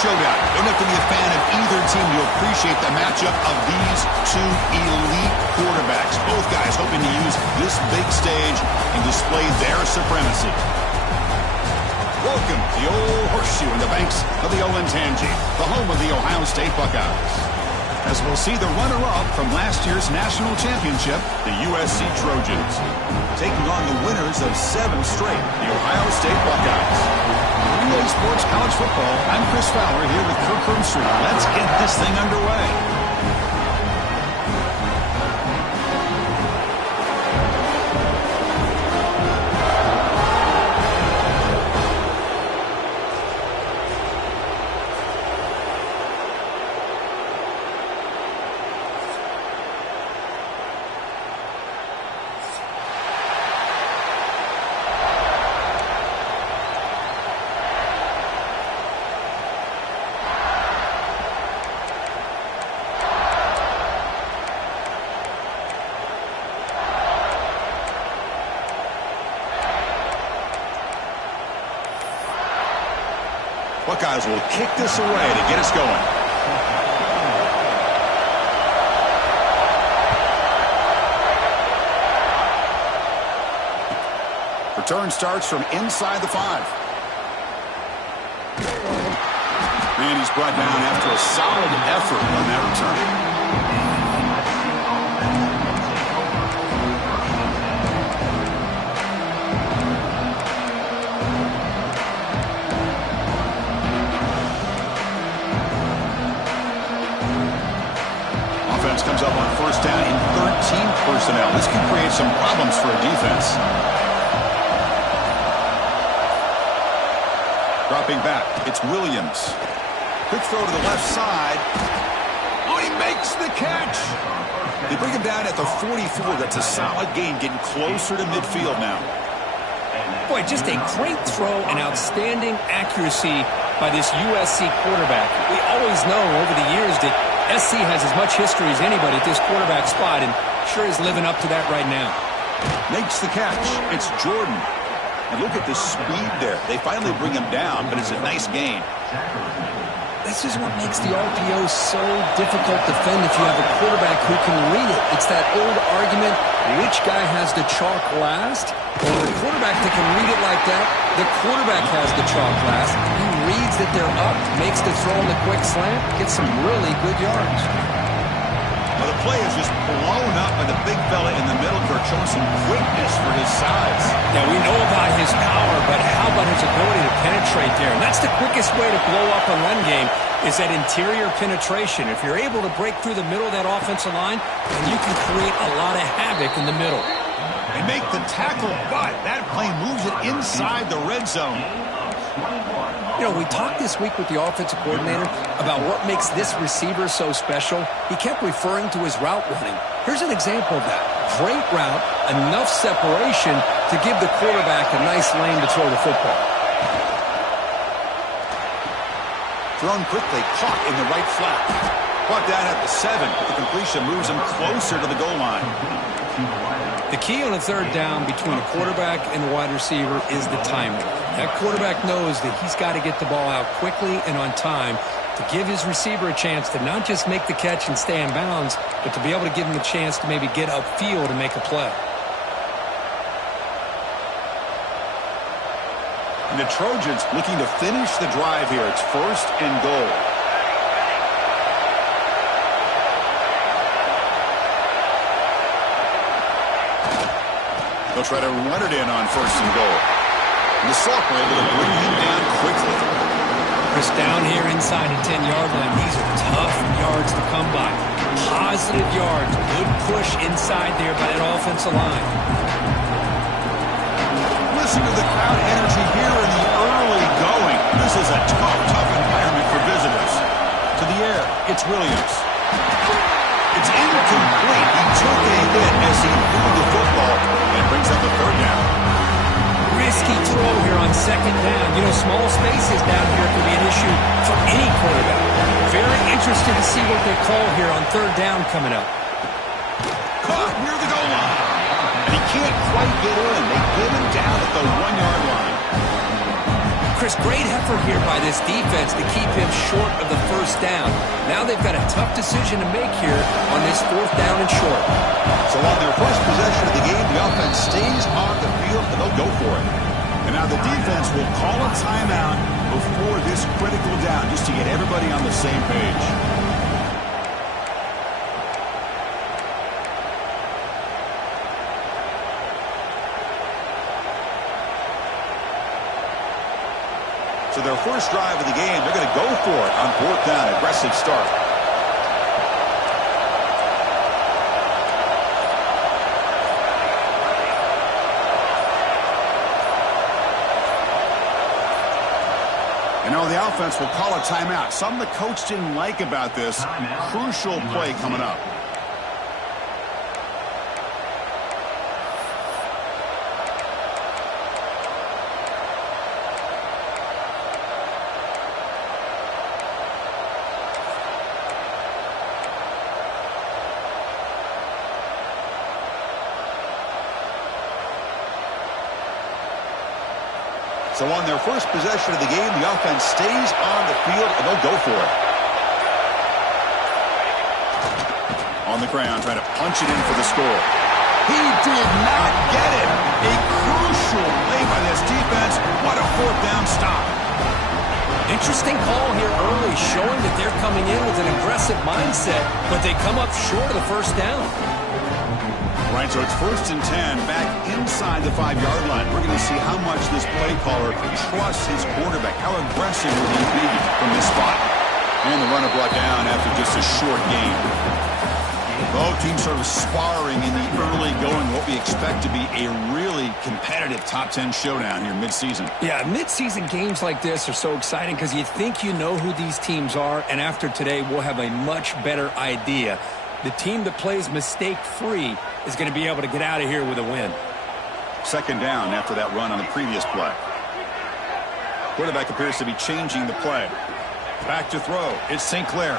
showdown. You don't have to be a fan of either team to appreciate the matchup of these two elite quarterbacks. Both guys hoping to use this big stage and display their supremacy. Welcome to the old horseshoe in the banks of the Olentangy, the home of the Ohio State Buckeyes. As we'll see the runner-up from last year's national championship, the USC Trojans, taking on the winners of 7 straight, the Ohio State Buckeyes. EA Sports College Football, I'm Chris Fowler here with Kirk Herbstreit. Let's get this thing underway. Buckeyes will kick this away to get us going. Return starts from inside the 5. And he's brought down after a solid effort on that return. Comes up on first down in 13 personnel. This can create some problems for a defense. Dropping back, it's Williams. Quick throw to the left side. Oh, he makes the catch. They bring him down at the 44. That's a solid gain, getting closer to midfield now. Boy, just a great throw and outstanding accuracy by this USC quarterback. We always know over the years that SC has as much history as anybody at this quarterback spot, and sure is living up to that right now. Makes the catch. It's Jordan. And look at the speed there. They finally bring him down, but it's a nice gain. This is what makes the RPO so difficult to defend if you have a quarterback who can read it. It's that old argument, which guy has the chalk last? Well, the quarterback that can read it like that, the quarterback has the chalk last. He reads that they're up, makes the throw on the quick slant, gets some really good yards. Well, the play is just blown up by the big fella in the middle, Kirk, showing some quickness for his size. Yeah, we know about his power, but how about his ability to penetrate there? And that's the quickest way to blow up a run game, is that interior penetration. If you're able to break through the middle of that offensive line, then you can create a lot of havoc in the middle. They make the tackle, but that play moves it inside the red zone. You know, we talked this week with the offensive coordinator about what makes this receiver so special. He kept referring to his route running. Here's an example of that. Great route, enough separation to give the quarterback a nice lane to throw the football. Thrown quickly, caught in the right flat. Brought down at the 7. The completion moves him closer to the goal line. The key on a third down between a quarterback and a wide receiver is the timing. That quarterback knows that he's got to get the ball out quickly and on time to give his receiver a chance to not just make the catch and stay in bounds, but to be able to give him a chance to maybe get upfield and make a play. And the Trojans looking to finish the drive here. It's first and goal. They'll try to run it in on first and goal. And the sophomore able to bring him down quickly. Chris, down here inside the 10-yard line, these are tough yards to come by. Positive yards, good push inside there by that offensive line. Listen to the crowd energy here in the early going. This is a tough environment for visitors. To the air, it's Williams. It's incomplete. He took a hit as he moved the football and brings up the third down. Risky throw here on second down. You know, small spaces down here can be an issue for any quarterback. Very interested to see what they call here on third down coming up. Caught near the goal line. And he can't quite get in. They get him down at the 1-yard line. Chris, Chris, great effort here by this defense to keep him short of the first down. Now they've got a tough decision to make here on this 4th down and short. So on their first possession of the game, the offense stays on the field, and they'll go for it. And now the defense will call a timeout before this critical down, just to get everybody on the same page. So their first drive of the game, they're going to go for it on 4th down. Aggressive start. And now the offense will call a timeout. Something the coach didn't like about this. Crucial play coming up. So on their first possession of the game, the offense stays on the field, and they'll go for it. On the ground, trying to punch it in for the score. He did not get it. A crucial play by this defense. What a 4th down stop. Interesting call here early, showing that they're coming in with an aggressive mindset, but they come up short of the first down. Right, so it's 1st and 10, back inside the 5-yard line. We're going to see how much this play caller trusts his quarterback. How aggressive will he be from this spot? And the runner brought down after just a short gain. Both teams sort of sparring in the early going, what we expect to be a really competitive top 10 showdown here mid-season. Yeah, mid-season games like this are so exciting because you think you know who these teams are, and after today we'll have a much better idea. The team that plays mistake-free is going to be able to get out of here with a win. 2nd down after that run on the previous play. Quarterback appears to be changing the play. Back to throw. It's St. Clair.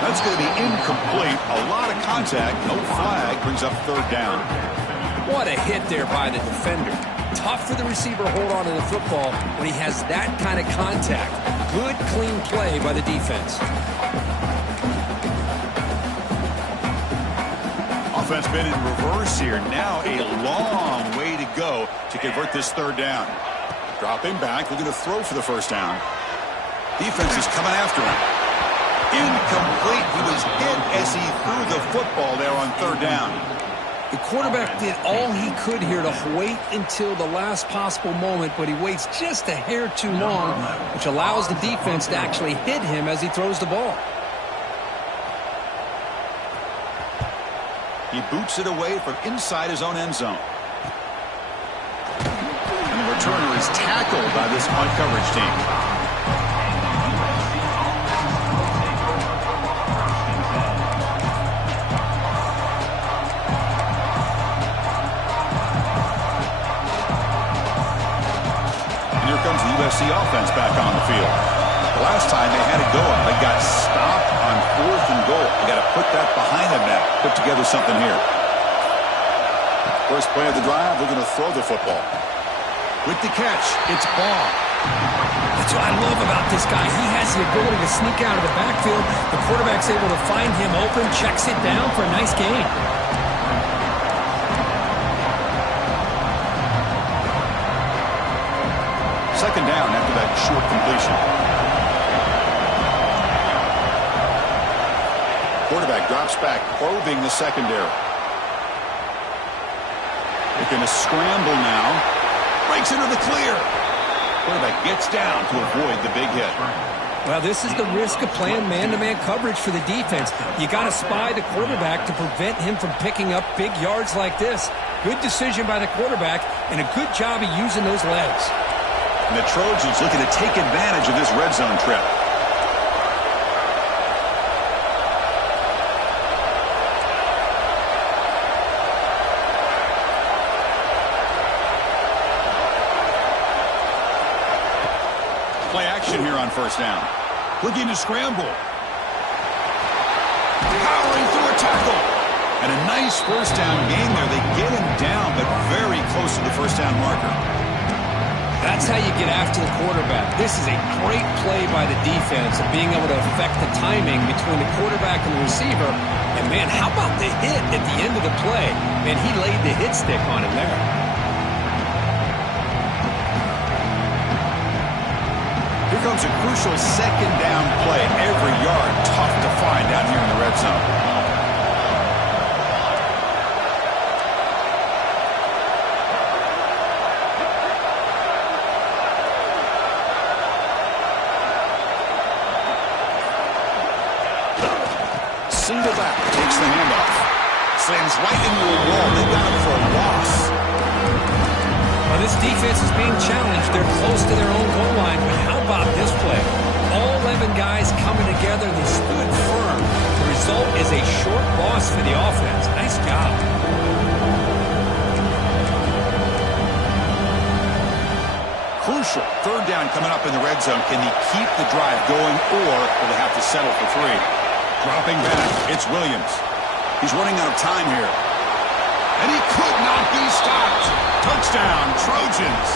That's going to be incomplete. A lot of contact. No flag. Brings up 3rd down. What a hit there by the defender. Tough for the receiver to hold on to the football when he has that kind of contact. Good, clean play by the defense. Offense been in reverse here. Now a long way to go to convert this 3rd down. Dropping back, looking to throw for the 1st down. Defense is coming after him. Incomplete. He was hit as he threw the football there on 3rd down. The quarterback did all he could here to wait until the last possible moment, but he waits just a hair too long, which allows the defense to actually hit him as he throws the ball. He boots it away from inside his own end zone. And the returner is tackled by this punt coverage team. And here comes the USC offense back on the field. Last time they had it going. They got stopped on 4th and goal. They got to put that behind them now. Put together something here. First play of the drive, they're going to throw the football. With the catch, it's Ball. That's what I love about this guy. He has the ability to sneak out of the backfield. The quarterback's able to find him open, checks it down for a nice gain. Second down after that short completion. Quarterback drops back, probing the secondary. They're going to scramble now. Breaks into the clear. Quarterback gets down to avoid the big hit. Well, this is the risk of playing man-to-man coverage for the defense. You got to spy the quarterback to prevent him from picking up big yards like this. Good decision by the quarterback and a good job of using those legs. And the Trojans looking to take advantage of this red zone trip. Play action here on 1st down. Looking to scramble. Powering through a tackle. And a nice 1st down gain there. They get him down, but very close to the 1st down marker. That's how you get after the quarterback. This is a great play by the defense of being able to affect the timing between the quarterback and the receiver. And, man, how about the hit at the end of the play? Man, he laid the hit stick on him there. Here comes a crucial second down play. Every yard tough to find down here in the red zone. Single back, takes the handoff. Slams right into a wall. They got him for a loss. Well, this defense is being challenged. They're close to their own goal line, but how about this play? All 11 guys coming together, they stood firm. The result is a short loss for the offense. Nice job. Crucial. Third down coming up in the red zone. Can he keep the drive going, or will they have to settle for 3? Dropping back, it's Williams. He's running out of time here. And he could not be stopped. Touchdown, Trojans.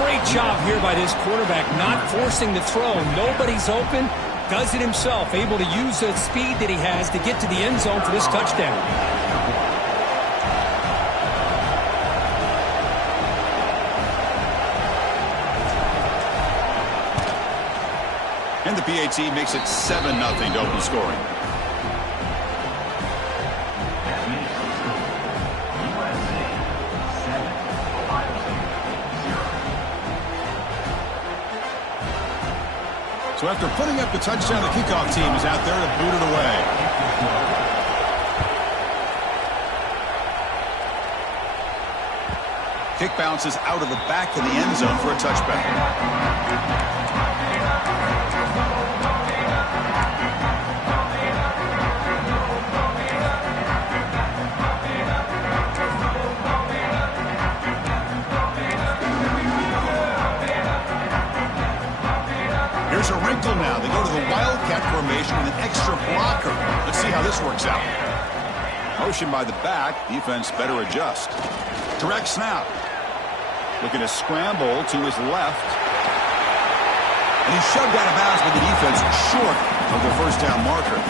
Great job here by this quarterback, not forcing the throw. Nobody's open. Does it himself, able to use the speed that he has to get to the end zone for this touchdown. And the PAT makes it 7-0 to open scoring. So after putting up the touchdown, the kickoff team is out there to boot it away. Kick bounces out of the back of the end zone for a touchback. Here's a wrinkle now. They go to the Wildcat formation with an extra blocker. Let's see how this works out. Motion by the back. Defense better adjust. Direct snap. Looking to scramble to his left. And he's shoved out of bounds with the defense short of the first down marker.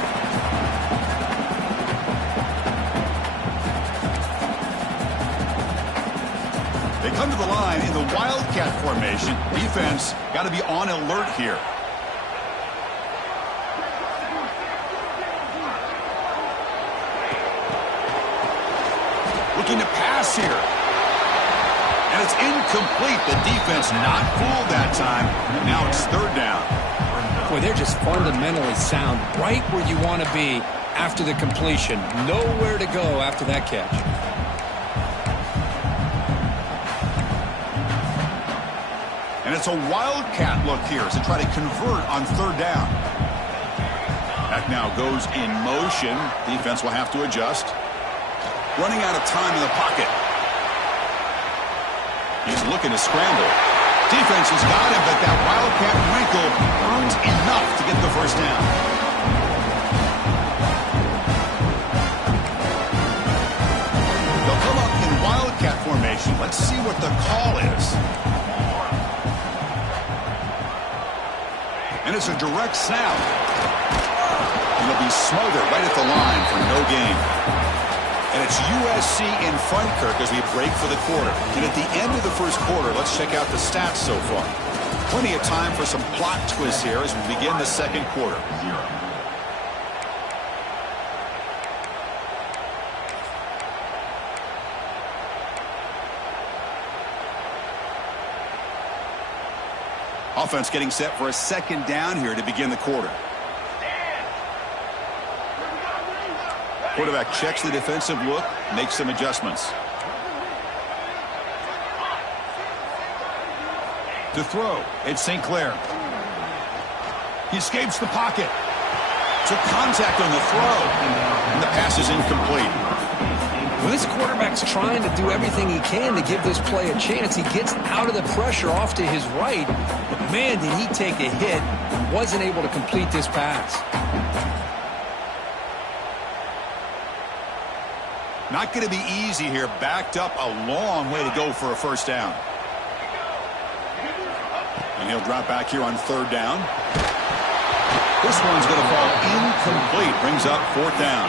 They come to the line in the Wildcat formation. Defense got to be on alert here. Looking to pass here. And it's incomplete. The defense not fooled that time. And now it's third down. Boy, they're just fundamentally sound. Right where you want to be after the completion. Nowhere to go after that catch. And it's a Wildcat look here as they try to convert on third down. Back now goes in motion. Defense will have to adjust. Running out of time in the pocket. He's looking to scramble. Defense has got him, but that Wildcat wrinkle earns enough to get the first down. They'll come up in Wildcat formation. Let's see what the call is. And it's a direct snap. And it'll be smothered right at the line for no gain. And it's USC in front, Kirk, as we break for the quarter. And at the end of the first quarter, let's check out the stats so far. Plenty of time for some plot twists here as we begin the second quarter. Offense getting set for a second down here to begin the quarter. Quarterback checks the defensive look, makes some adjustments. To throw, it's St. Clair. He escapes the pocket. Took contact on the throw, and the pass is incomplete. Well, this quarterback's trying to do everything he can to give this play a chance. He gets out of the pressure off to his right, but man, did he take a hit. Wasn't able to complete this pass. Not going to be easy here. Backed up a long way to go for a first down. And he'll drop back here on 3rd down. This one's going to fall incomplete. Brings up 4th down.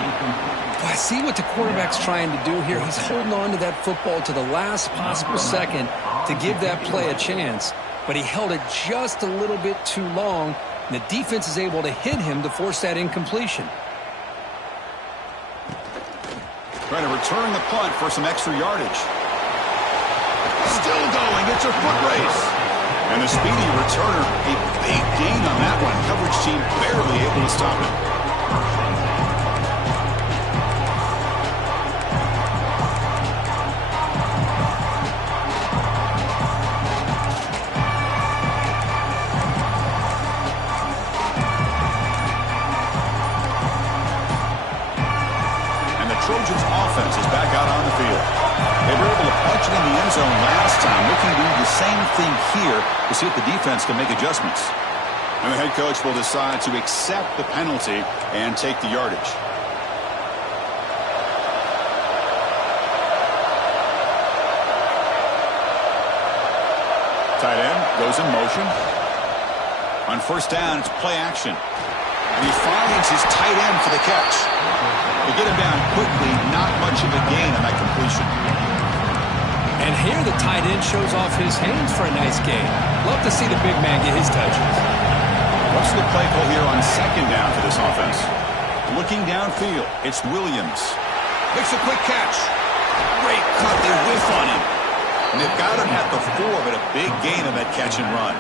I see what the quarterback's trying to do here. He's holding on to that football to the last possible second to give that play a chance. But he held it just a little bit too long. And the defense is able to hit him to force that incompletion. Trying to return the punt for some extra yardage. Still going. It's a foot race. And a speedy returner, a big gain on that one. Coverage team barely able to stop it. And the Trojans' offense is back out on the field. They were able to punch it in the end zone last time, looking to do the same thing here to see if the defense can make adjustments. And the head coach will decide to accept the penalty and take the yardage. Tight end goes in motion. On 1st down, it's play action. And he finds his tight end for the catch. They get him down quickly, not much of a gain on that completion. And here the tight end shows off his hands for a nice gain. Love to see the big man get his touches. What's the play call here on 2nd down for this offense? Looking downfield, it's Williams. Makes a quick catch. Great cut, they whiff on him. And they've got him at the 4, but a big gain on that catch and run.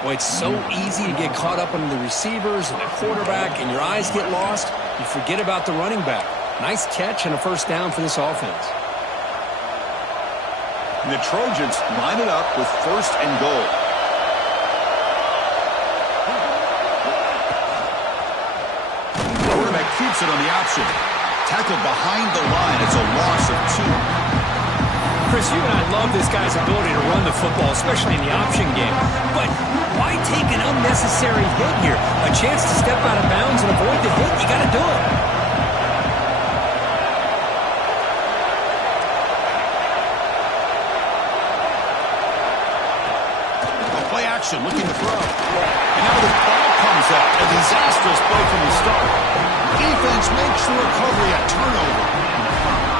Boy, it's so easy to get caught up on the receivers and the quarterback, and your eyes get lost. You forget about the running back. Nice catch and a 1st down for this offense. And the Trojans line it up with 1st and goal. The quarterback keeps it on the option. Tackled behind the line. It's a loss of 2. Chris, you and I love this guy's ability to run the football, especially in the option game. But why take an unnecessary hit here? A chance to step out of bounds and avoid the hit, you got to do it. Play action, looking to throw. And now the ball comes out. A disastrous play from the start. Defense makes the recovery a turnover.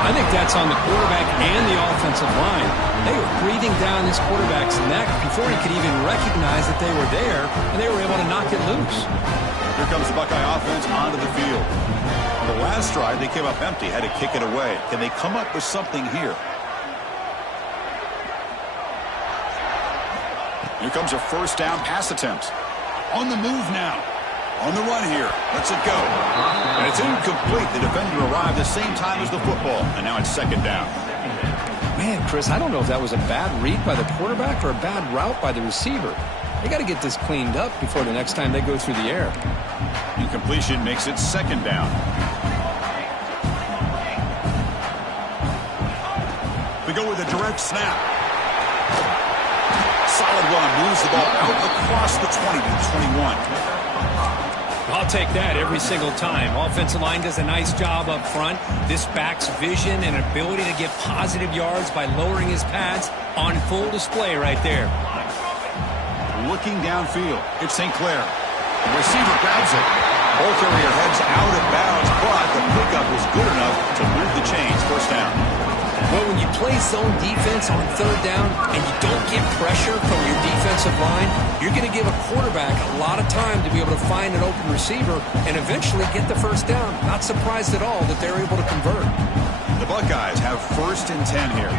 I think that's on the quarterback and the offensive line. They were breathing down this quarterback's neck before he could even recognize that they were there, and they were able to knock it loose. Here comes the Buckeye offense onto the field. The last drive, they came up empty, had to kick it away. Can they come up with something here? Here comes a 1st down pass attempt. On the move now. On the run here. Lets it go. And it's incomplete. The defender arrived the same time as the football. And now it's 2nd down. Man, Chris, I don't know if that was a bad read by the quarterback or a bad route by the receiver. They got to get this cleaned up before the next time they go through the air. Incompletion makes it 2nd down. They go with a direct snap. Solid run. Moves the ball out across the 20 to the 21. I'll take that every single time. Offensive line does a nice job up front. This back's vision and ability to get positive yards by lowering his pads on full display right there. Looking downfield, it's St. Clair. The receiver grabs it. Ball carrier heads out of bounds, but the pickup was good enough to move the chains. 1st down. Well, when you play zone defense on 3rd down and you don't get pressure from your defensive line, you're going to give a quarterback a lot of time to be able to find an open receiver and eventually get the 1st down. Not surprised at all that they're able to convert. The Buckeyes have 1st and 10 here.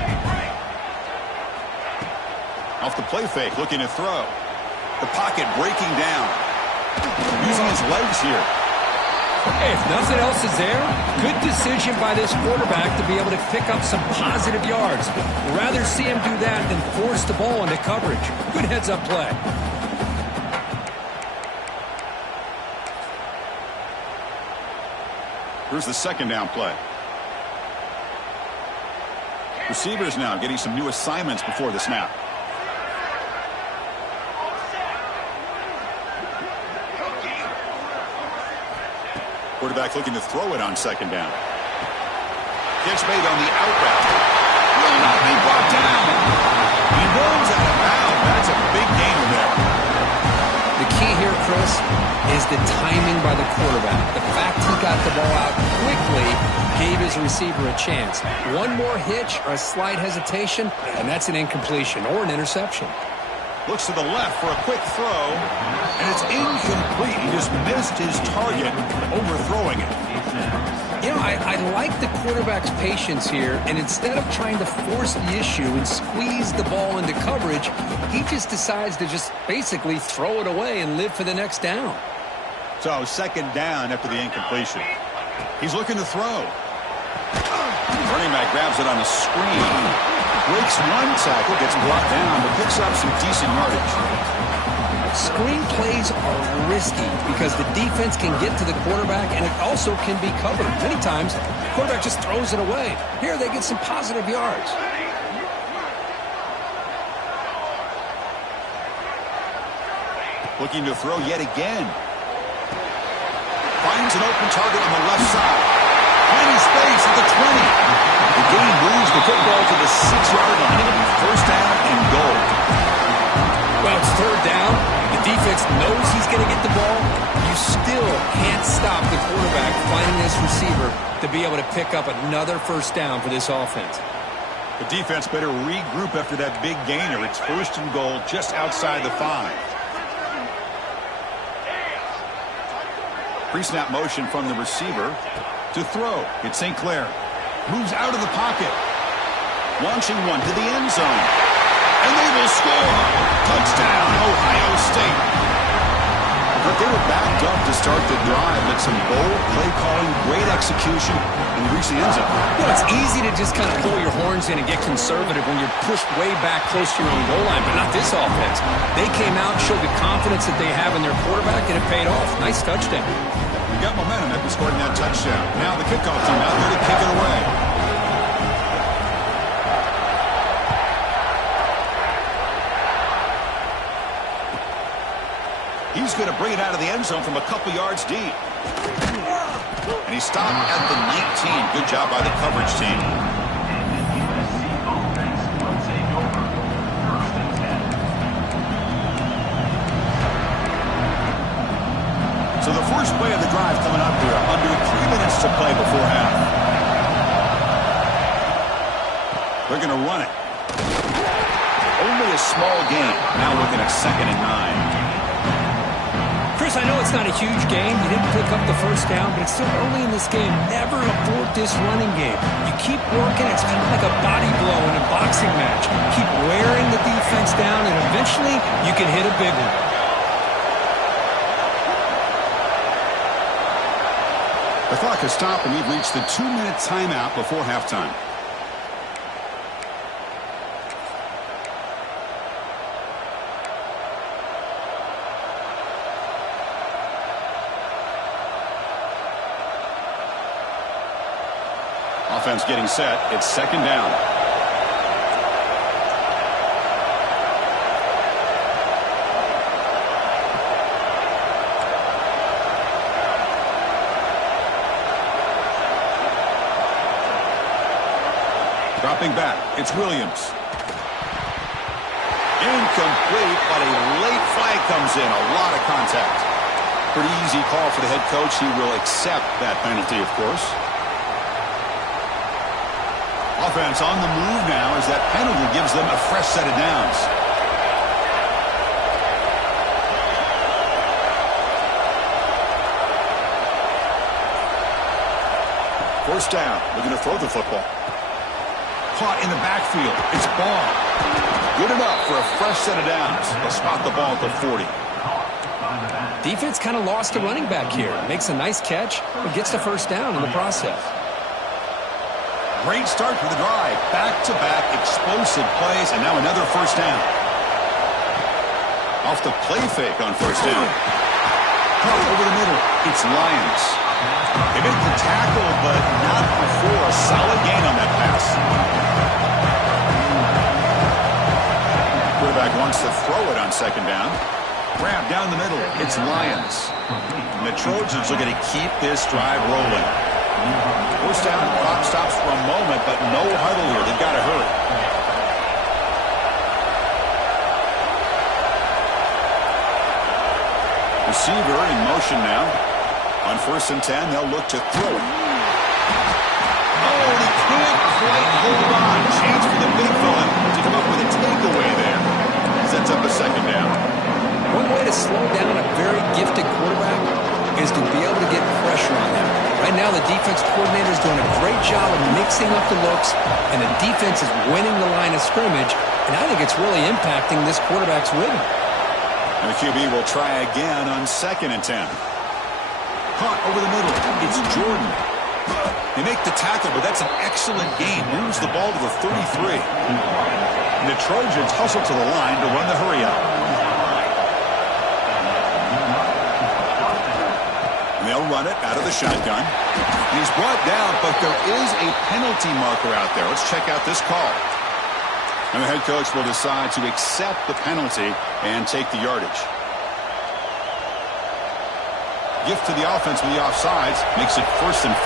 Off the play fake, looking to throw. The pocket breaking down. Using his legs here. Hey, if nothing else is there, good decision by this quarterback to be able to pick up some positive yards. Rather see him do that than force the ball into coverage. Good heads-up play. Here's the 2nd down play. Receivers now getting some new assignments before the snap. Quarterback looking to throw it on 2nd down. Catch made on the out route. Will not be brought down. He goes out of bounds. That's a a big gainer there. The key here, Chris, is the timing by the quarterback. The fact he got the ball out quickly gave his receiver a chance. One more hitch or a slight hesitation, and that's an incompletion or an interception. Looks to the left for a quick throw, and it's incomplete. He just missed his target, overthrowing it. You know, I like the quarterback's patience here, and instead of trying to force the issue and squeeze the ball into coverage, he just decides to just basically throw it away and live for the next down. So, second down after the incompletion. He's looking to throw. Running back grabs it on a screen. Breaks one tackle, gets brought down, but picks up some decent yardage. Screen plays are risky because the defense can get to the quarterback, and it also can be covered. Many times, the quarterback just throws it away. Here, they get some positive yards. Looking to throw yet again. Finds an open target on the left side. Finding space at the 20. The game moves the football to the 6-yard line. It'll be first down and goal. Well, it's third down. The defense knows he's going to get the ball. You still can't stop the quarterback finding this receiver to be able to pick up another first down for this offense. The defense better regroup after that big gainer. It's first and goal just outside the 5. Pre-snap motion from the receiver to throw. It's St. Clair. Moves out of the pocket. Launching one to the end zone. And they will score. Touchdown, Ohio State. But they were backed up to start the drive, but some bold play calling, great execution, and reach the end zone. You know, it's easy to just kind of pull your horns in and get conservative when you're pushed way back close to your own goal line, but not this offense. They came out, showed the confidence that they have in their quarterback, and it paid off. Nice touchdown. Got momentum after scoring that touchdown. Now the kickoff team out there to kick it away. He's going to bring it out of the end zone from a couple yards deep. And he stopped at the 19. Good job by the coverage team. So the first play of the drive coming up here. Under 3 minutes to play before half. They're going to run it. Only a small gain. Now looking at 2nd and 9. Chris, I know it's not a huge game. You didn't pick up the first down, but it's still early in this game. Never abort this running game. You keep working. It's kind of like a body blow in a boxing match. Keep wearing the defense down, and eventually you can hit a big one. The clock has stopped, and we've reached the 2-minute timeout before halftime. Offense getting set. It's 2nd down. Dropping back. It's Williams. Incomplete, but a late flag comes in. A lot of contact. Pretty easy call for the head coach. He will accept that penalty, of course. Offense on the move now as that penalty gives them a fresh set of downs. First down. Looking to throw the football. Caught in the backfield. It's Ball. Good enough for a fresh set of downs. They'll spot the ball at the 40. Defense kind of lost a running back here. Makes a nice catch, but gets the first down in the process. Great start to the drive. Back-to-back explosive plays, and now another first down. Off the play fake on first down. Caught over the middle. It's Lions. They make the tackle, but not before a solid gain on that pass. Quarterback wants to throw it on 2nd down. Grab down the middle. It's Lions. And the Trojans looking to keep this drive rolling. First down, clock stops for a moment, but no huddle here. They've got to hurry. Receiver in motion now. On 1st and 10, they'll look to throw it. Oh, he can't quite hold on. Chance for the big fella to come up with a takeaway there. Sets up a 2nd down. One way to slow down a very gifted quarterback is to be able to get pressure on him. Right now, the defense coordinator is doing a great job of mixing up the looks, and the defense is winning the line of scrimmage, and I think it's really impacting this quarterback's rhythm. And the QB will try again on 2nd and 10. Caught over the middle. It's Jordan. They make the tackle, but that's an excellent gain. Moves the ball to the 33. And the Trojans hustle to the line to run the hurry up. And they'll run it out of the shotgun. And he's brought down, but there is a penalty marker out there. Let's check out this call. And the head coach will decide to accept the penalty and take the yardage. Gift to the offense with the offsides makes it 1st and 5.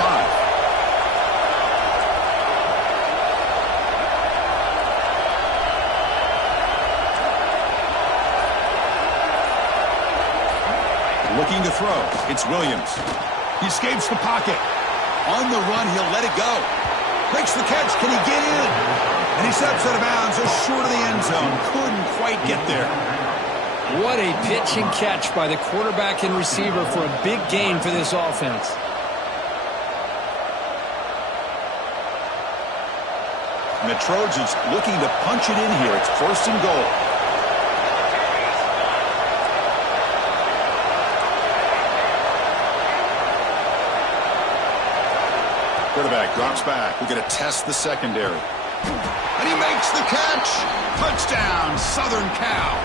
Looking to throw. It's Williams. He escapes the pocket. On the run, he'll let it go. Makes the catch. Can he get in? And he steps out of bounds just short of the end zone. Couldn't quite get there. What a pitch and catch by the quarterback and receiver for a big gain for this offense. And the Trojans looking to punch it in here. It's 1st and goal. Quarterback drops back. We're going to test the secondary. And he makes the catch. Touchdown, Southern Cal.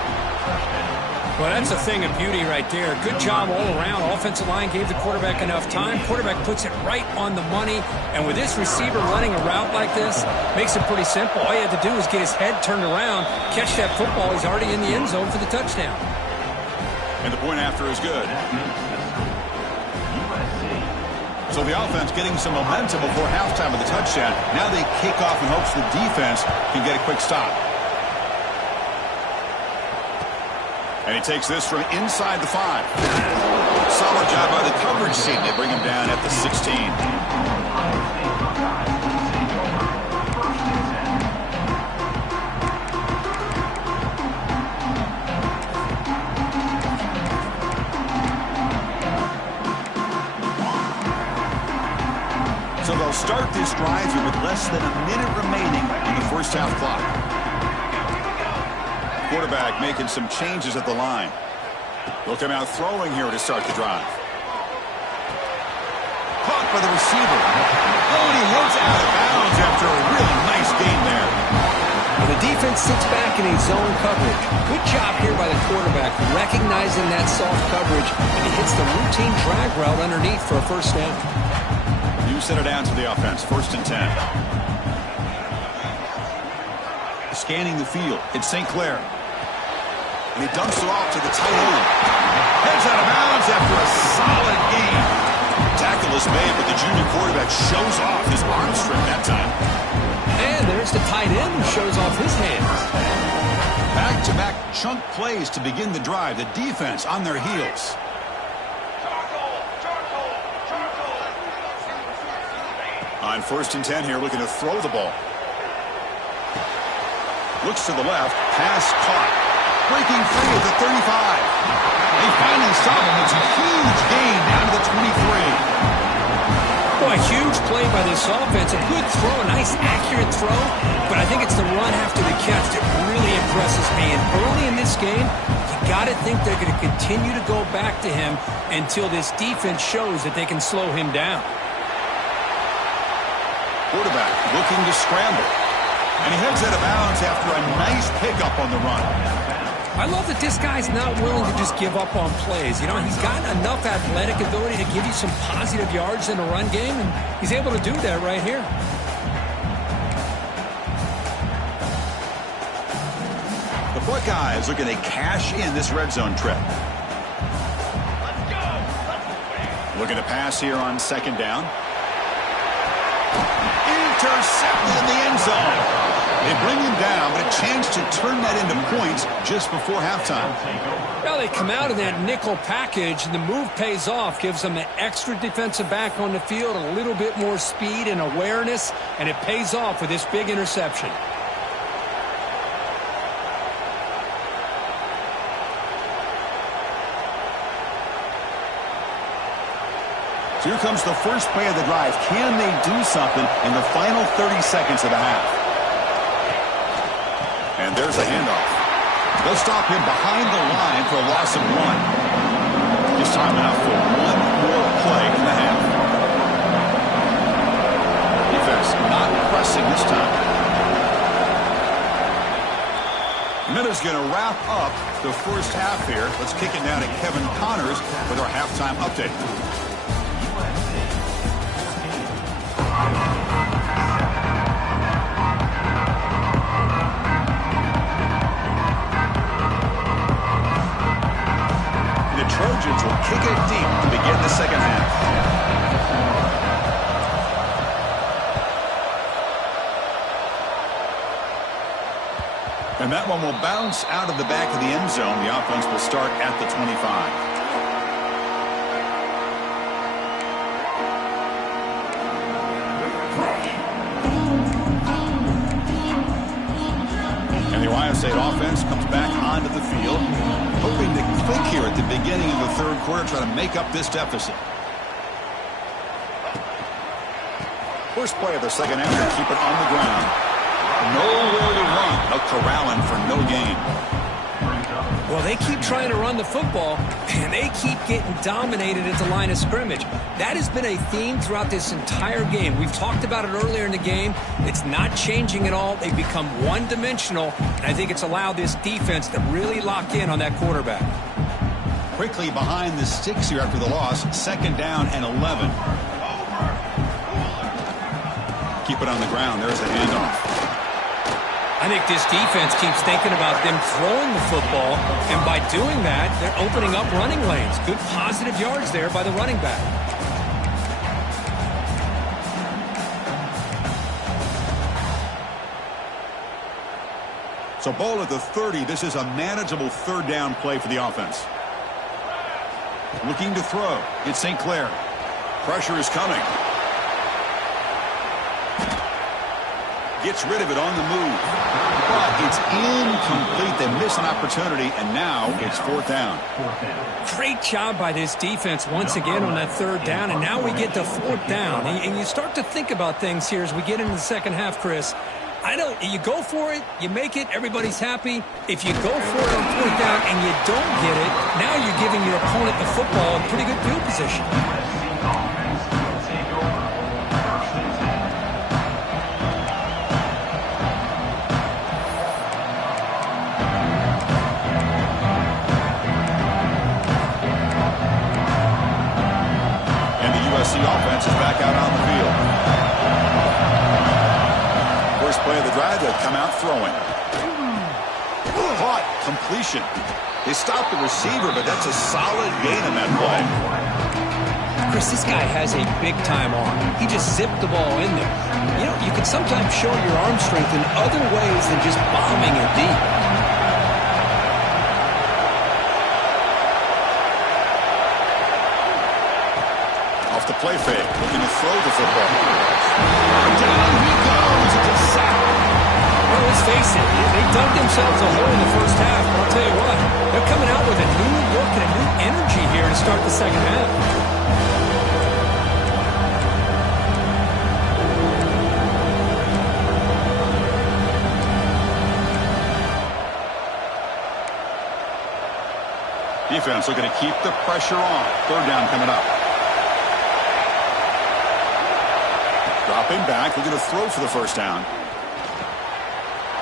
Well, that's a thing of beauty right there. Good job all around. Offensive line gave the quarterback enough time. Quarterback puts it right on the money. And with this receiver running a route like this, makes it pretty simple. All you have to do is get his head turned around, catch that football. He's already in the end zone for the touchdown. And the point after is good. So the offense getting some momentum before halftime of the touchdown. Now they kick off in hopes the defense can get a quick stop. And he takes this from inside the 5. Solid job by the coverage team. They bring him down at the 16. So they'll start this drive here with less than a minute remaining in the 1st half clock. Quarterback making some changes at the line. He'll come out throwing here to start the drive. Caught by the receiver. Oh, and he hits out of bounds after a really nice gain there. And the defense sits back in a zone coverage. Good job here by the quarterback, recognizing that soft coverage, and he hits the routine drag route underneath for a 1st down. You set it down to the offense, 1st and 10. Scanning the field, it's St. Clair. And he dumps it off to the tight end. Heads out of bounds after a solid gain. Tackle is made, but the junior quarterback shows off his arm strength that time. And there's the tight end who shows off his hands. Back-to-back chunk plays to begin the drive. The defense on their heels. On 1st and 10 here, looking to throw the ball. Looks to the left. Pass caught. Breaking free at the 35. They finally stop him. It's a huge gain down to the 23. Boy, a huge play by this offense. A good throw, a nice accurate throw. But I think it's the run after the catch that really impresses me. And early in this game, you got to think they're going to continue to go back to him until this defense shows that they can slow him down. Quarterback looking to scramble. And he heads out of bounds after a nice pickup on the run. I love that this guy's not willing to just give up on plays. You know, he's got enough athletic ability to give you some positive yards in the run game, and he's able to do that right here. The Buckeyes looking to cash in this red zone trip. Looking to pass here on 2nd down. Intercepted in the end zone. They bring him down, but a chance to turn that into points just before halftime. Well, they come out in that nickel package, and the move pays off, gives them an extra defensive back on the field, a little bit more speed and awareness, and it pays off with this big interception. So here comes the first play of the drive. Can they do something in the final 30 seconds of the half? And there's a handoff. They'll stop him behind the line for a loss of 1. Just time enough for one more play in the half. Defense not pressing this time. Minuta's going to wrap up the first half here. Let's kick it down to Kevin Connors with our halftime update. The Trojans will kick it deep to begin the second half. And that one will bounce out of the back of the end zone. The offense will start at the 25. Ohio State offense comes back onto the field, hoping to click here at the beginning of the third quarter, try to make up this deficit. First play of the second half to keep it on the ground. Nowhere to run. No corralling for no gain. Well, they keep trying to run the football, and they keep getting dominated at the line of scrimmage. That has been a theme throughout this entire game. We've talked about it earlier in the game. It's not changing at all. They've become one-dimensional, and I think it's allowed this defense to really lock in on that quarterback. Quickly behind the sticks here after the loss. Second down and 11. Keep it on the ground. There's the handoff. I think this defense keeps thinking about them throwing the football, and by doing that, they're opening up running lanes. Good positive yards there by the running back. So ball at the 30. This is a manageable third down play for the offense. Looking to throw. It's St. Clair. Pressure is coming. Gets rid of it on the move. But it's incomplete. They miss an opportunity, and now it's fourth down. Great job by this defense once again on that third down, and now we get to fourth down. And you start to think about things here as we get into the second half, Chris. You go for it, you make it, everybody's happy. If you go for it on fourth down and you don't get it, now you're giving your opponent the football in pretty good field position. The offense is back out on the field. First play of the drive, they'll come out throwing. Caught. Completion. They stopped the receiver, but that's a solid gain on that play. Chris, this guy has a big-time arm. He just zipped the ball in there. You know, you can sometimes show your arm strength in other ways than just bombing it deep. The play fake, looking to throw the football. Down he goes. It's a sack. Well, let's face it, they dug themselves a hole in the first half, but I'll tell you what, they're coming out with a new look and a new energy here to start the second half. Defense looking to keep the pressure on. Third down coming up. Dropping back, looking to throw for the first down.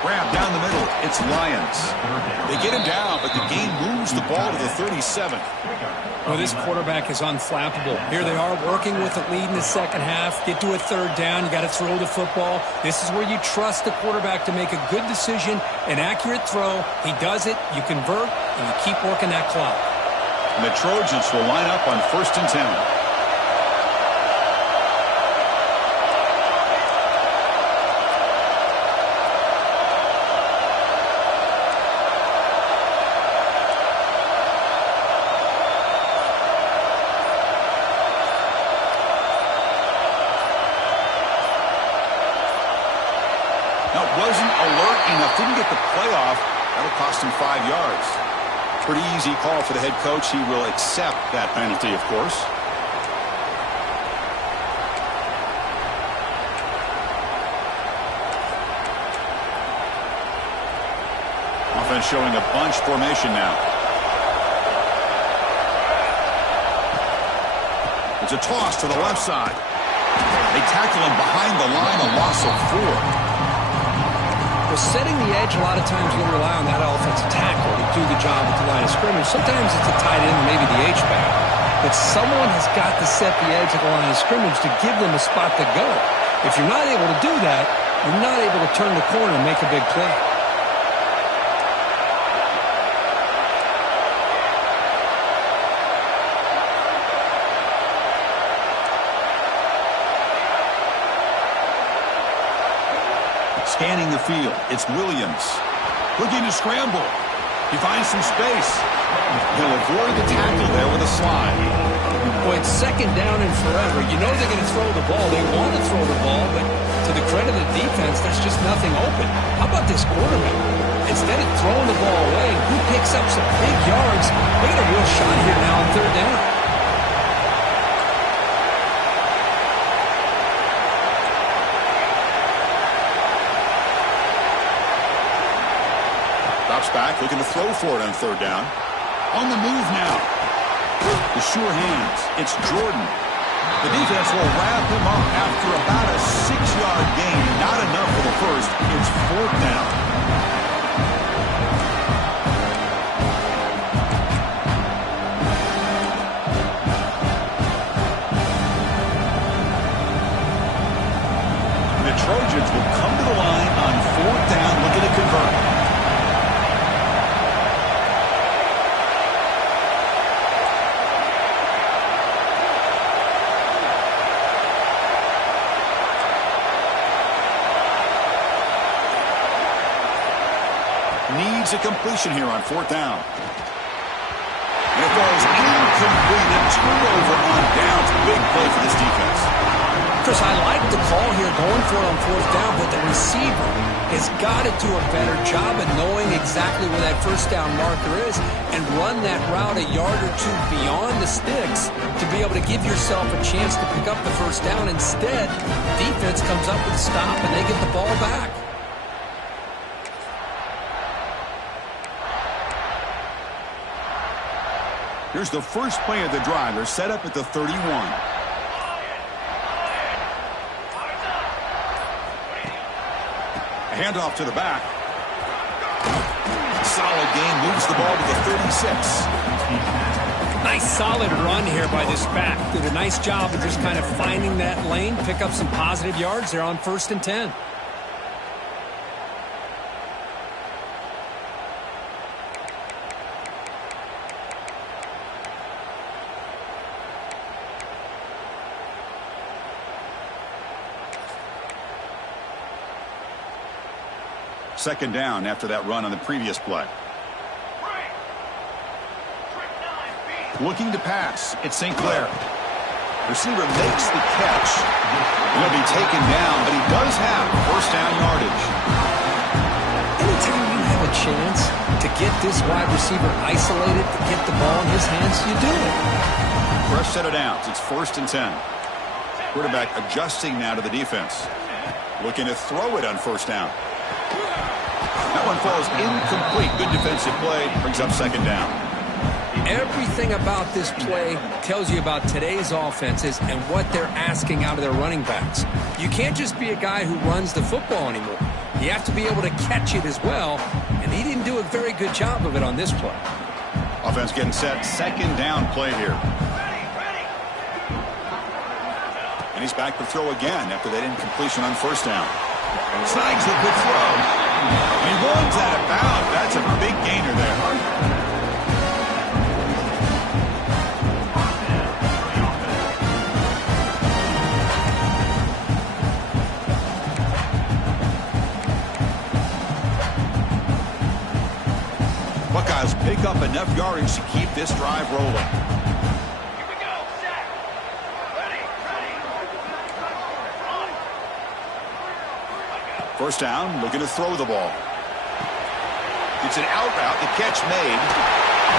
Grab down the middle. It's Lions. They get him down, but the game moves the ball to the 37. Well, this quarterback is unflappable. Here they are working with the lead in the second half. Get to a third down. You got to throw the football. This is where you trust the quarterback to make a good decision, an accurate throw. He does it. You convert, and you keep working that clock. And the Trojans will line up on 1st and 10. Now, wasn't alert enough, didn't get the play off. That'll cost him 5 yards. Pretty easy call for the head coach. He will accept that penalty, of course. Offense showing a bunch formation now. It's a toss to the left side. They tackle him behind the line, a loss of 4. Well, setting the edge, a lot of times you'll rely on that offensive tackle to do the job at the line of scrimmage. Sometimes it's a tight end, maybe the H-back. But someone has got to set the edge at the line of scrimmage to give them a spot to go. If you're not able to do that, you're not able to turn the corner and make a big play. Scanning the field, it's Williams. Looking to scramble. He finds some space. He'll avoid the tackle there with a slide. Boy, it's second down and forever. You know they're going to throw the ball. They want to throw the ball, but to the credit of the defense, there's just nothing open. How about this quarterback? Instead of throwing the ball away, he picks up some big yards. They got a real shot here now on third down. Back, looking to throw for it on third down. On the move now. The sure hands. It's Jordan. The defense will wrap him up after about a 6-yard gain. Not enough for the first. It's fourth down. The Trojans will come to the line on fourth down, looking to convert. Needs a completion here on fourth down. And it falls incomplete. A turnover on downs. Big play for this defense. Chris, I like the call here going for it on fourth down, but the receiver has got to do a better job of knowing exactly where that first down marker is and run that route a yard or two beyond the sticks to be able to give yourself a chance to pick up the first down. Instead, defense comes up with a stop and they get the ball back. Here's the first play of the drive. They're set up at the 31. A handoff to the back. Solid gain. Moves the ball to the 36. Nice solid run here by this back. Did a nice job of just kind of finding that lane, pick up some positive yards there on 1st and 10. Second down after that run on the previous play. Looking to pass. It's St. Clair. Receiver makes the catch. He'll be taken down, but he does have first down yardage. Anytime you have a chance to get this wide receiver isolated, to get the ball in his hands, you do it. Fresh set of downs. It's 1st and 10. Quarterback adjusting now to the defense. Looking to throw it on first down. That one falls incomplete. Good defensive play. Brings up second down. Everything about this play tells you about today's offenses and what they're asking out of their running backs. You can't just be a guy who runs the football anymore. You have to be able to catch it as well, and he didn't do a very good job of it on this play. Offense getting set. Second down play here. And he's back to throw again after that incompletion on first down. Snags the quick throw. He runs out of bounds. That's a big gainer there. Buckeyes pick up enough yardage to keep this drive rolling. First down, looking to throw the ball. It's an out route, the catch made.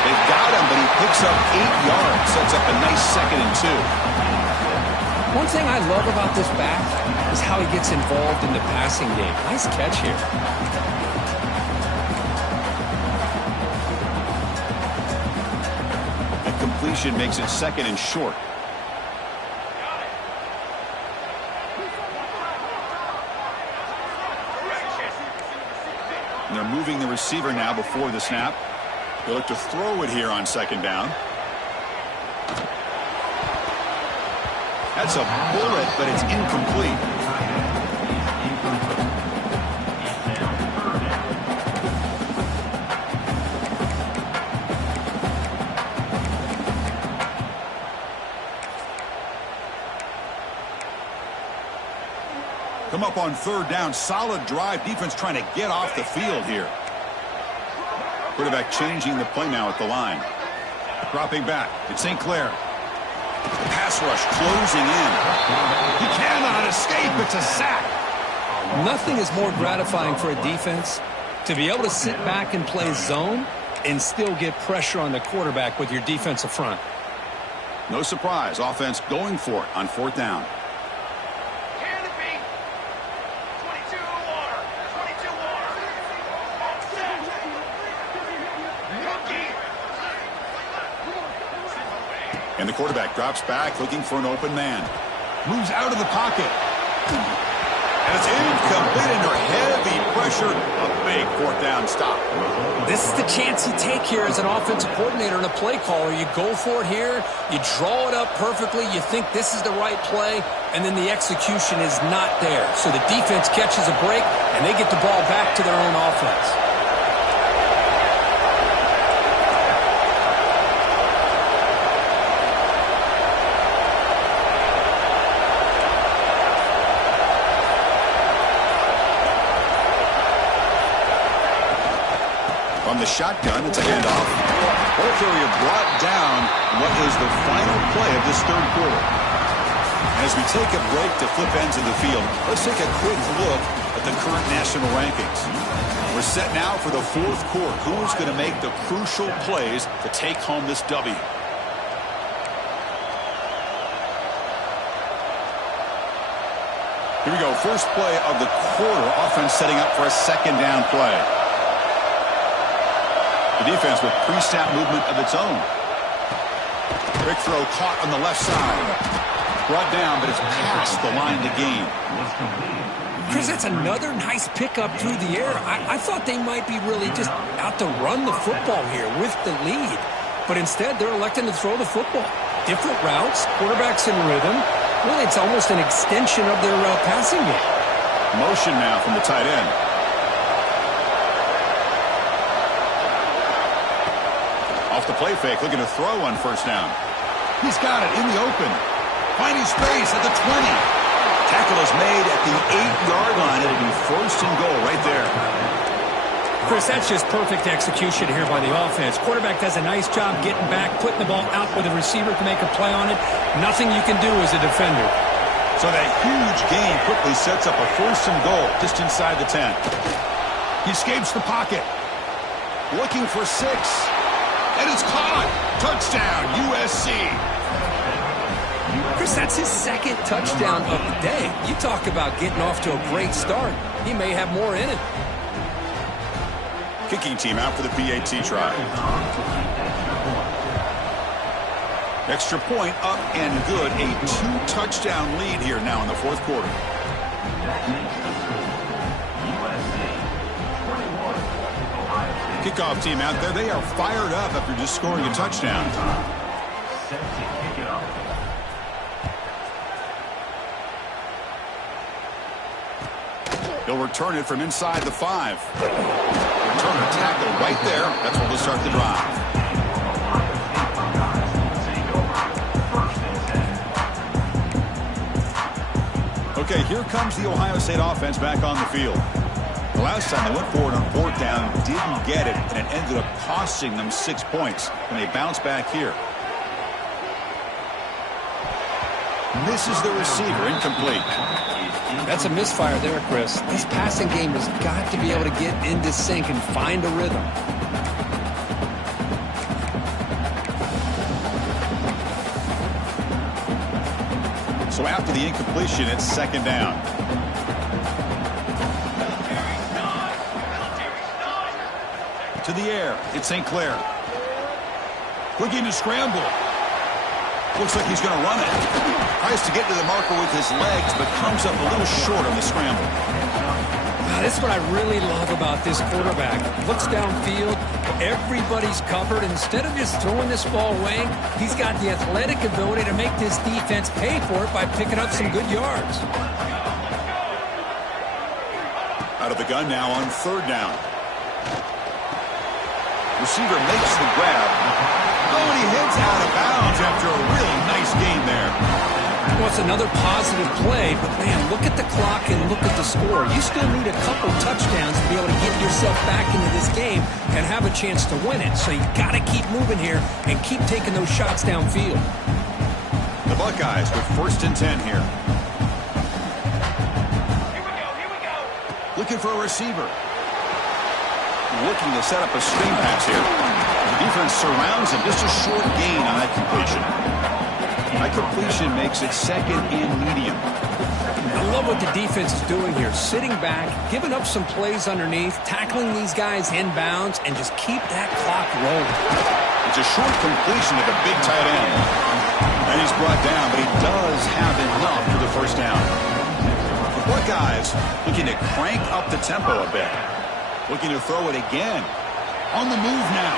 They've got him, but he picks up 8 yards. Sets up a nice 2nd and 2. One thing I love about this back is how he gets involved in the passing game. Nice catch here. That completion makes it 2nd and short. And they're moving the receiver now before the snap. They look to throw it here on 2nd down. That's a bullet, but it's incomplete. Come up on 3rd down. Solid drive. Defense trying to get off the field here. Quarterback changing the play now at the line. Dropping back. It's St. Clair. The pass rush closing in. He cannot escape. It's a sack. Nothing is more gratifying for a defense to be able to sit back and play zone and still get pressure on the quarterback with your defensive front. No surprise. Offense going for it on 4th down. And the quarterback drops back, looking for an open man. Moves out of the pocket. And it's incomplete under heavy pressure. A big 4th down stop. This is the chance you take here as an offensive coordinator and a play caller. You go for it here. You draw it up perfectly. You think this is the right play. And then the execution is not there. So the defense catches a break, and they get the ball back to their own offense. From the shotgun, it's a handoff. Ball carrier brought down what is the final play of this 3rd quarter. As we take a break to flip ends of the field, let's take a quick look at the current national rankings. We're set now for the 4th quarter. Who is going to make the crucial plays to take home this W? Here we go. First play of the quarter. Offense setting up for a 2nd down play. The defense with pre-snap movement of its own. Quick throw caught on the left side. Brought down, but it's past the line to gain. Chris, that's another nice pickup through the air. I thought they might be really just out to run the football here with the lead. But instead, they're electing to throw the football. Different routes, quarterbacks in rhythm. Really, it's almost an extension of their passing game. Motion now from the tight end. Off the play fake, looking to throw on 1st down. He's got it in the open. Finding space at the 20. Tackle is made at the 8-yard line. It'll be 1st and goal right there. Chris, that's just perfect execution here by the offense. Quarterback does a nice job getting back, putting the ball out with a receiver to make a play on it. Nothing you can do as a defender. So that huge gain quickly sets up a 1st and goal just inside the 10. He escapes the pocket. Looking for 6. And it's caught. Touchdown, USC. Chris, that's his 2nd touchdown of the day. You talk about getting off to a great start. He may have more in it. Kicking team out for the PAT try. Extra point up and good. A 2-touchdown lead here now in the 4th quarter. Kickoff team out there. They are fired up after just scoring a touchdown. He'll return it from inside the 5. Return a tackle right there. That's where we'll start the drive. Okay, here comes the Ohio State offense back on the field. The last time they went forward on 4th down, didn't get it, and it ended up costing them 6 points. And they bounce back here. Misses the receiver, incomplete. That's a misfire there, Chris. This passing game has got to be able to get into sync and find a rhythm. So after the incompletion, it's second down. To the air, it's St. Clair. Looking to scramble. Looks like he's going to run it. Tries to get to the marker with his legs, but comes up a little short on the scramble. This is what I really love about this quarterback. Looks downfield, everybody's covered. Instead of just throwing this ball away, he's got the athletic ability to make this defense pay for it by picking up some good yards. Out of the gun now on third down. Receiver makes the grab. Oh, and he heads out of bounds after a really nice gain there. Well, it's another positive play, but man, look at the clock and look at the score. You still need a couple touchdowns to be able to get yourself back into this game and have a chance to win it. So you got to keep moving here and keep taking those shots downfield. The Buckeyes with 1st and 10 here. Here we go. Looking for a receiver. Looking to set up a screen pass here. The defense surrounds him. Just a short gain on that completion. That completion makes it second and medium. I love what the defense is doing here. Sitting back, giving up some plays underneath, tackling these guys inbounds, and just keep that clock rolling. It's a short completion to the big tight end. And he's brought down, but he does have enough for the first down. The Buckeyes looking to crank up the tempo a bit. Looking to throw it again. On the move now.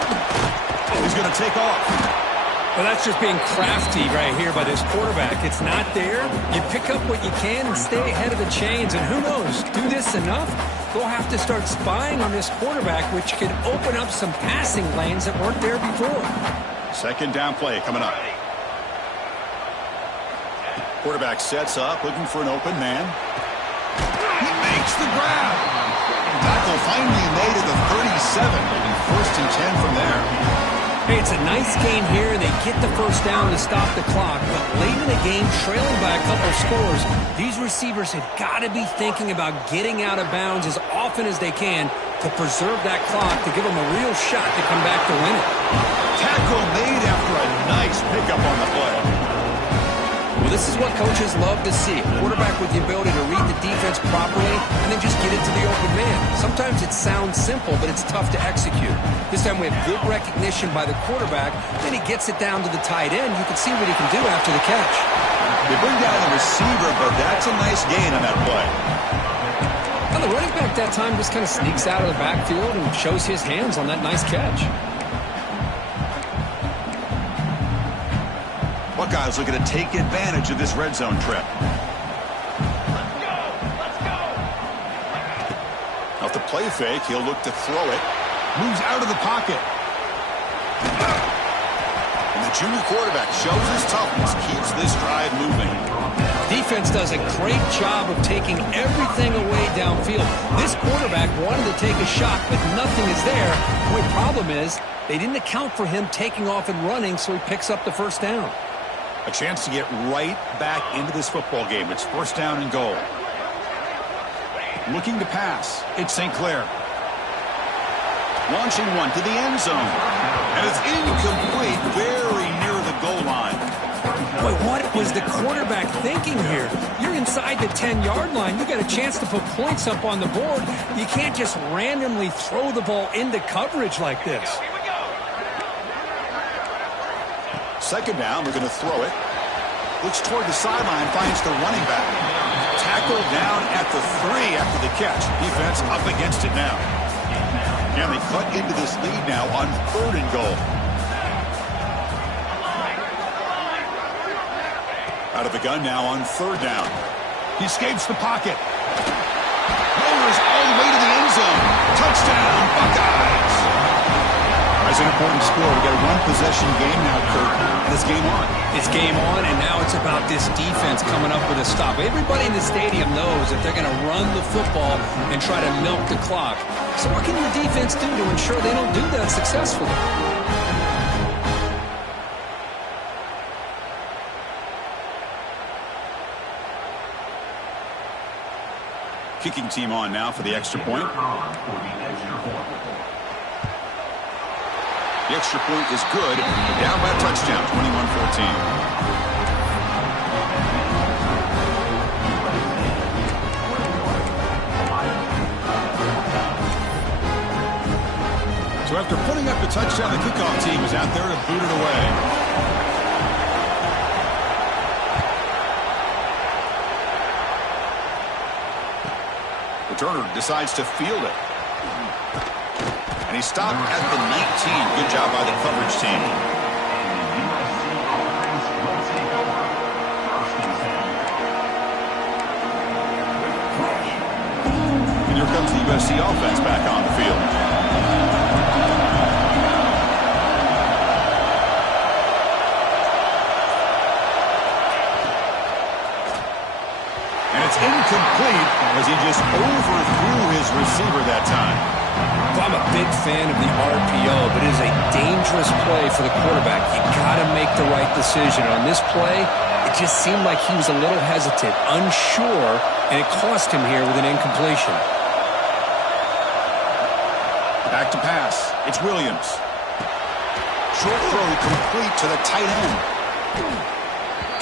He's going to take off. Well, that's just being crafty right here by this quarterback. It's not there. You pick up what you can and stay ahead of the chains. And who knows, do this enough, they'll have to start spying on this quarterback, which could open up some passing lanes that weren't there before. Second down play coming up. Quarterback sets up, looking for an open man. He makes the grab. Tackle finally made at the 37. It'll be 1st and 10 from there. Hey, it's a nice gain here, and they get the first down to stop the clock. But late in the game, trailing by a couple scores, these receivers have got to be thinking about getting out of bounds as often as they can to preserve that clock to give them a real shot to come back to win it. Tackle made after a nice pickup on the play. Well, this is what coaches love to see. A quarterback with the ability to read the defense properly and then just get it to the open man. Sometimes it sounds simple, but it's tough to execute. This time we have good recognition by the quarterback. Then he gets it down to the tight end. You can see what he can do after the catch. They bring down the receiver, but that's a nice gain on that play. Now the running back that time just kind of sneaks out of the backfield and shows his hands on that nice catch. Buckeyes looking to take advantage of this red zone trip. Let's go. Off the play fake, he'll look to throw it. Moves out of the pocket. And the junior quarterback shows his toughness, keeps this drive moving. Defense does a great job of taking everything away downfield. This quarterback wanted to take a shot, but nothing is there. The only problem is they didn't account for him taking off and running, so he picks up the first down. A chance to get right back into this football game. It's 1st down and goal. Looking to pass. It's St. Clair. Launching one to the end zone. And it's incomplete, very near the goal line. Boy, what was the quarterback thinking here? You're inside the 10-yard line. You got a chance to put points up on the board. You can't just randomly throw the ball into coverage like this. Second down, we're going to throw it. Looks toward the sideline, finds the running back. Tackled down at the 3 after the catch. Defense up against it now. And they cut into this lead now on 3rd and goal. Out of the gun now on 3rd down. He escapes the pocket. Rolls all the way to the end zone. Touchdown, Buckeyes. That's an important score. We've got a one-possession game now, Kurt. And it's game on. It's game on, and now it's about this defense coming up with a stop. Everybody in the stadium knows that they're going to run the football and try to milk the clock. So what can your defense do to ensure they don't do that successfully? kicking team on now for the extra point. The extra point is good. Down by a touchdown, 21-14. So after putting up the touchdown, the kickoff team is out there to boot it away. Returner decides to field it. And he stopped at the 19. Good job by the coverage team. And here comes the USC offense back on the field. Incomplete as he just overthrew his receiver that time. Well, I'm a big fan of the RPO, but it is a dangerous play for the quarterback. You got to make the right decision. On this play, it just seemed like he was a little hesitant, unsure, and it cost him here with an incompletion. Back to pass. It's Williams. Short throw complete to the tight end.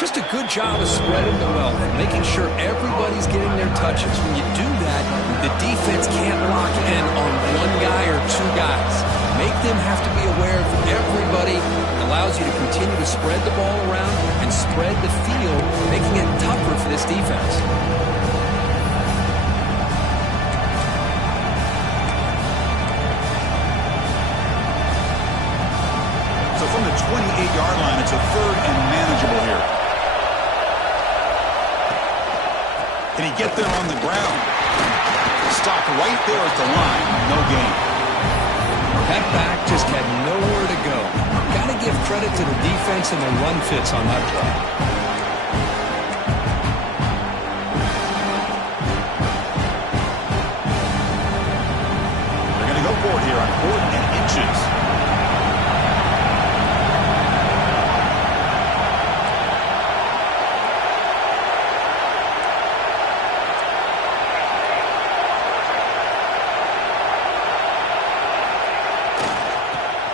Just a good job of spreading the wealth and making sure everybody's getting their touches. When you do that, the defense can't lock in on one guy or two guys. Make them have to be aware of everybody. It allows you to continue to spread the ball around and spread the field, making it tougher for this defense. So from the 28-yard line, it's a third and manageable here. Can he get there on the ground? Stopped right there at the line. No gain. That back just had nowhere to go. Got to give credit to the defense and the run fits on that play. They're going to go for it here on 4th and inches.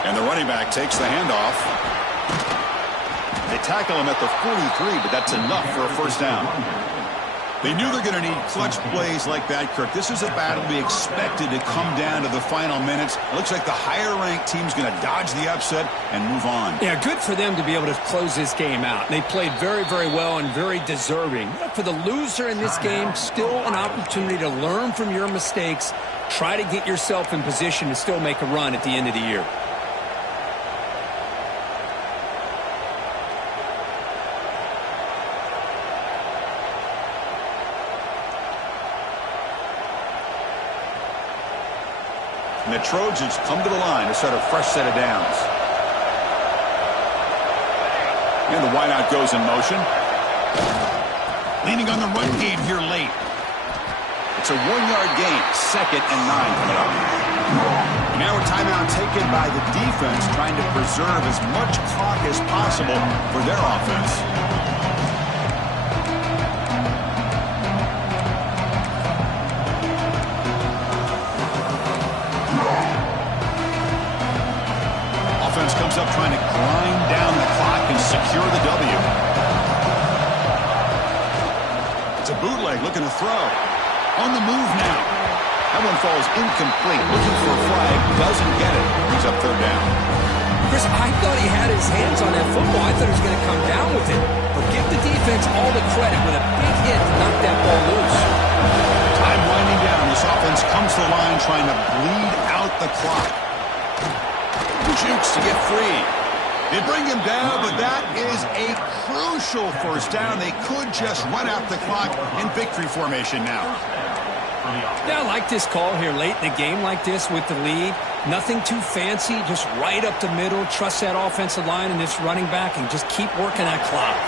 And the running back takes the handoff. They tackle him at the 43, but that's enough for a first down. They knew they're going to need clutch plays like that, Kirk. This is a battle to be expected to come down to the final minutes. It looks like the higher-ranked team's going to dodge the upset and move on. Yeah, good for them to be able to close this game out. They played very, very well and very deserving. For the loser in this game, still an opportunity to learn from your mistakes. Try to get yourself in position to still make a run at the end of the year. And the Trojans come to the line to start a fresh set of downs. And the wideout goes in motion. Leaning on the run game here late. It's a 1-yard gain. 2nd and 9 coming up. And now a timeout taken by the defense, trying to preserve as much clock as possible for their offense. Comes up trying to grind down the clock and secure the W. It's a bootleg looking to throw. On the move now. That one falls incomplete. Looking for a flag. Doesn't get it. Brings up 3rd down. Chris, I thought he had his hands on that football. I thought he was going to come down with it. But give the defense all the credit with a big hit to knock that ball loose. Time winding down. This offense comes to the line trying to bleed out the clock. Jukes to get free. They bring him down, but that is a crucial first down. They could just run out the clock in victory formation now. Yeah, I like this call here late in the game like this with the lead. Nothing too fancy, just right up the middle. Trust that offensive line and this running back and just keep working that clock.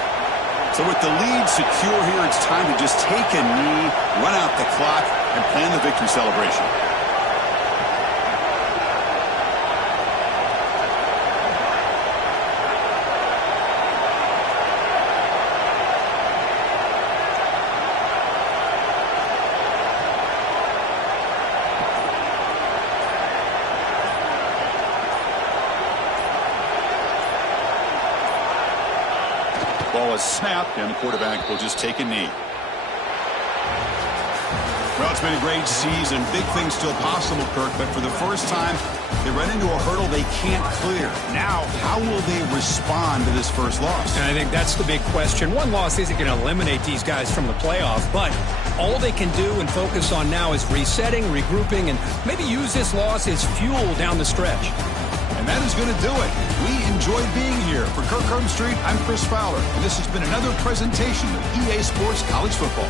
So with the lead secure here, it's time to just take a knee, run out the clock, and plan the victory celebration. ball is snapped, and the quarterback will just take a knee. Well, it's been a great season. Big things still possible, Kirk, but for the first time, they run into a hurdle they can't clear. Now, how will they respond to this first loss? And I think that's the big question. One loss isn't going to eliminate these guys from the playoff, but all they can do and focus on now is resetting, regrouping, and maybe use this loss as fuel down the stretch. And that is going to do it. We enjoyed being here. For Kirk Street, I'm Chris Fowler, and this has been another presentation of EA Sports College Football.